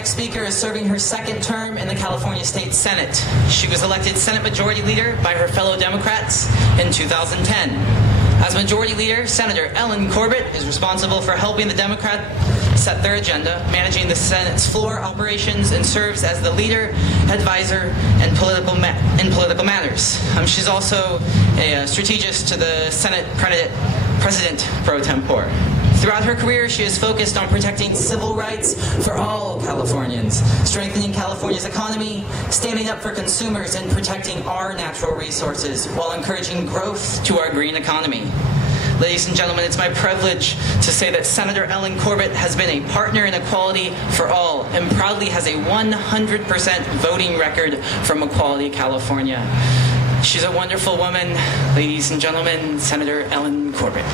next speaker is serving her second term in the California State Senate. She was elected Senate Majority Leader by her fellow Democrats in 2010. As Majority Leader, Senator Ellen Corbett is responsible for helping the Democrats set their agenda, managing the Senate's floor operations, and serves as the leader, advisor, and political matters. She's also a strategist to the Senate President pro tempore. Throughout her career, she has focused on protecting civil rights for all Californians, strengthening California's economy, standing up for consumers, and protecting our natural resources while encouraging growth to our green economy. Ladies and gentlemen, it's my privilege to say that Senator Ellen Corbett has been a partner in equality for all and proudly has a 100% voting record from Equality California. She's a wonderful woman. Ladies and gentlemen, Senator Ellen Corbett.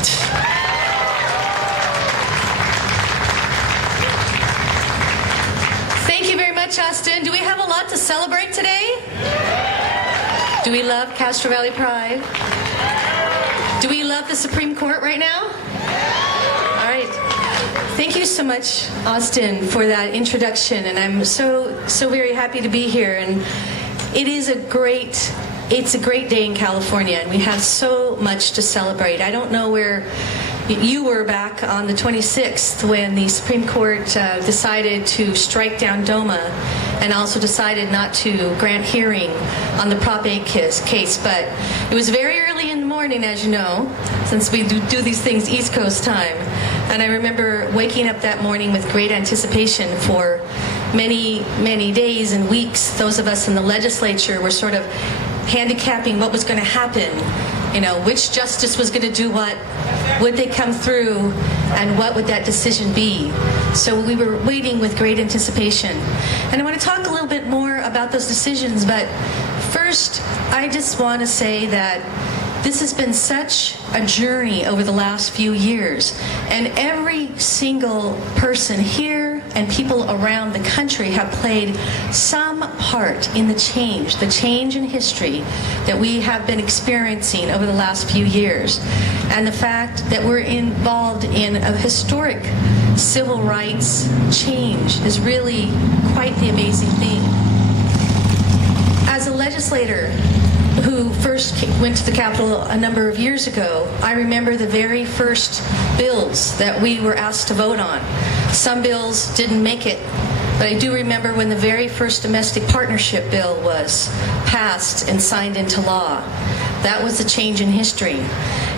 Thank you very much, Austin. Do we have a lot to celebrate today? Do we love Castro Valley Pride? Do we love the Supreme Court right now? All right. Thank you so much, Austin, for that introduction. And I'm so very happy to be here. And it's a great day in California, and we have so much to celebrate. I don't know where you were back on the 26th when the Supreme Court decided to strike down DOMA and also decided not to grant hearing on the Prop 8 case. But it was very early in the morning, as you know, since we do these things East Coast time. And I remember waking up that morning with great anticipation for many, many days and weeks. Those of us in the legislature were sort of handicapping what was going to happen, which justice was going to do what, would they come through, and what would that decision be. So we were waiting with great anticipation. And I want to talk a little bit more about those decisions, but first I just want to say that this has been such a journey over the last few years, and every single person here and people around the country have played some part in the change in history that we have been experiencing over the last few years. And the fact that we're involved in a historic civil rights change is really quite the amazing thing. As a legislator who first went to the Capitol a number of years ago, I remember the very first bills that we were asked to vote on. Some bills didn't make it, but I do remember when the very first domestic partnership bill was passed and signed into law. That was a change in history.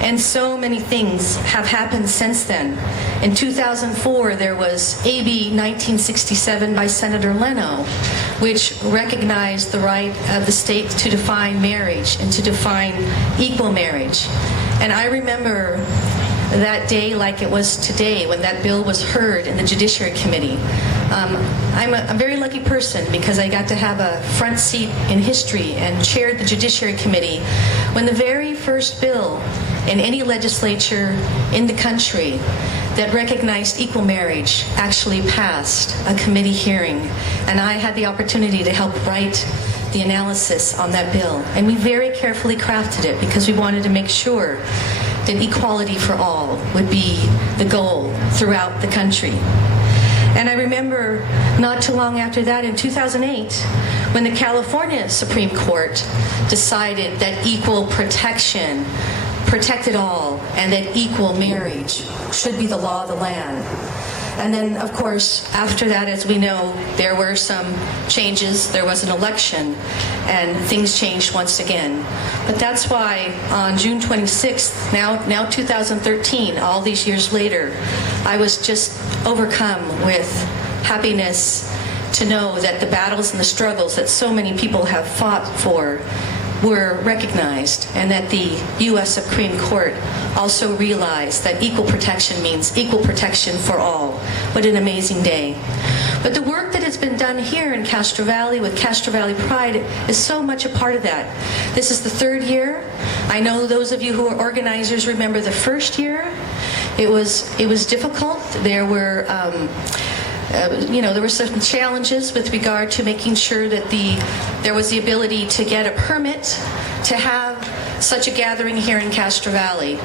And so many things have happened since then. In 2004, there was AB 1967 by Senator Leno, which recognized the right of the state to define marriage and to define equal marriage. And I remember that day like it was today when that bill was heard in the Judiciary Committee. I'm a very lucky person because I got to have a front seat in history and chaired the Judiciary Committee when the very first bill in any legislature in the country that recognized equal marriage actually passed a committee hearing. And I had the opportunity to help write the analysis on that bill. And we very carefully crafted it because we wanted to make sure that equality for all would be the goal throughout the country. And I remember not too long after that, in 2008, when the California Supreme Court decided that equal protection protected all and that equal marriage should be the law of the land. And then, of course, after that, as we know, there were some changes. There was an election, and things changed once again. But that's why on June 26th, now 2013, all these years later, I was just overcome with happiness to know that the battles and the struggles that so many people have fought for were recognized, and that the U.S. Supreme Court also realized that equal protection means equal protection for all. What an amazing day. But the work that has been done here in Castro Valley with Castro Valley Pride is so much a part of that. This is the third year. I know those of you who are organizers remember the first year. It was difficult. There were there were some challenges with regard to making sure that there was the ability to get a permit to have such a gathering here in Castro Valley.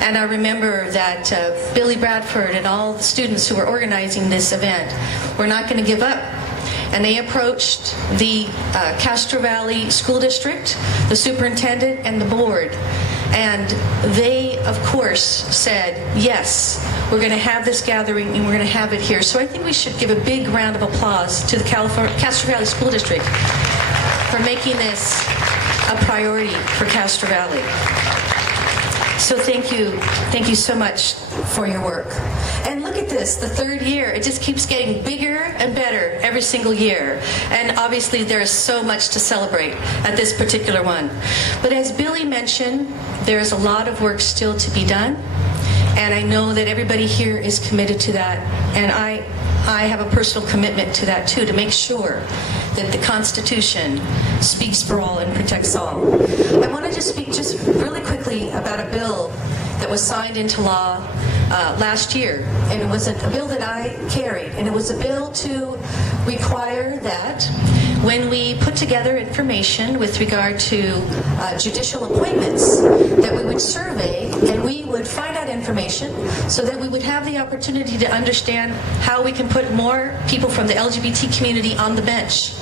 And I remember that Billy Bradford and all the students who were organizing this event were not going to give up and they approached the Castro Valley School District, the superintendent, and the board. And they, of course, said, yes, we're going to have this gathering and we're going to have it here. So I think we should give a big round of applause to the Castro Valley School District for making this a priority for Castro Valley. So thank you so much for your work. And look at this, the third year, it just keeps getting bigger and better every single year. And obviously there is so much to celebrate at this particular one. But as Billy mentioned, there's a lot of work still to be done. And I know that everybody here is committed to that. And I have a personal commitment to that too, to make sure that the Constitution speaks for all and protects all. I wanted to speak just really quickly about a bill that was signed into law last year, and it was a bill that I carried, and it was a bill to require that when we put together information with regard to judicial appointments, that we would survey and we would find out information so that we would have the opportunity to understand how we can put more people from the LGBT community on the bench.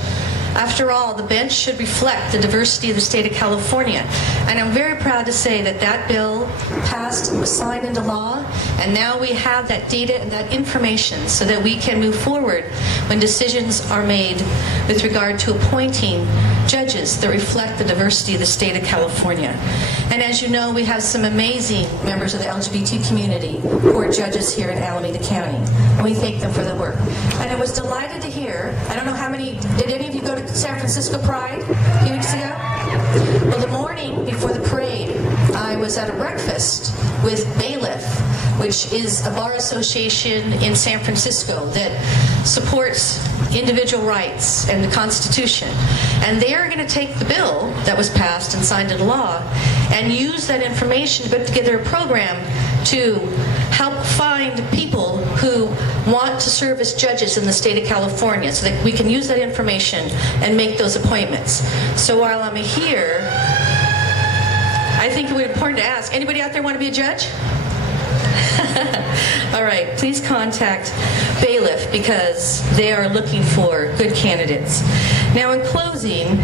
After all, the bench should reflect the diversity of the state of California. And I'm very proud to say that that bill passed, was signed into law, and now we have that data and that information so that we can move forward when decisions are made with regard to appointing judges that reflect the diversity of the state of California. And as you know, we have some amazing members of the LGBT community who are judges here in Alameda County. And we thank them for their work. And I was delighted to hear, I don't know how many, did any of you go to San Francisco Pride a few weeks ago? Well, the morning before the parade, I was at a breakfast with Bailiff, which is a bar association in San Francisco that supports individual rights and the Constitution. And they are going to take the bill that was passed and signed into law and use that information to put together a program to help find people who want to serve as judges in the state of California so that we can use that information and make those appointments. So while I'm here, I think it would be important to ask, anybody out there want to be a judge? All right, please contact Bailiff because they are looking for good candidates. Now, in closing,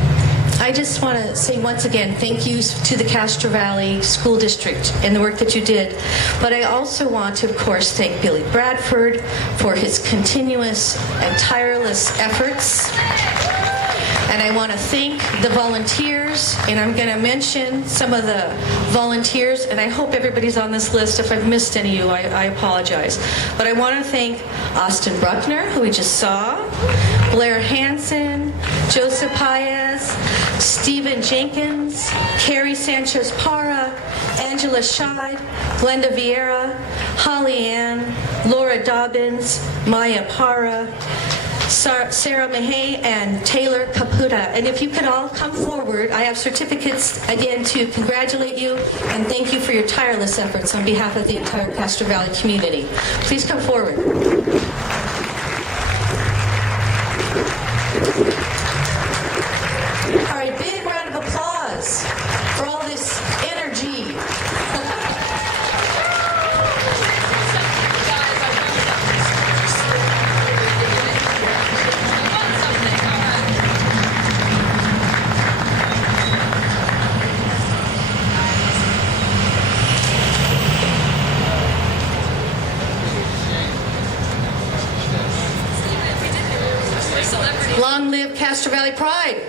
I just want to say once again thank you to the Castro Valley School District and the work that you did. But I also want to, of course, thank Billy Bradford for his continuous and tireless efforts. And I want to thank the volunteers, and I'm going to mention some of the volunteers, and I hope everybody's on this list. If I've missed any of you, I apologize. But I want to thank Austin Bruckner, who we just saw, Blair Hansen, Joseph Paez, Stephen Jenkins, Carrie Sanchez-Para, Angela Scheid, Glenda Vieira, Holly Ann, Laura Dobbins, Maya Para, Sarah Mahay, and Taylor Caputa. And if you could all come forward, I have certificates again to congratulate you and thank you for your tireless efforts on behalf of the entire Castro Valley community. Please come forward. All right, big round of applause for all this energy. Long live Castro Valley Pride. What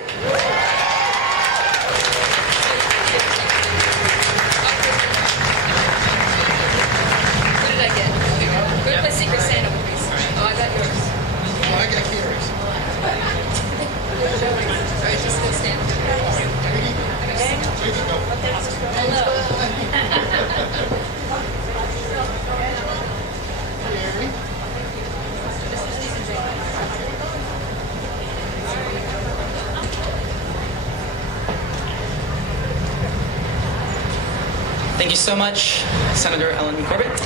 did I get? Where's my Secret Santa? Oh, I got yours. Oh, I got Carrie's. Sorry, she's still standing. Thank you so much, Senator Ellen Corbett.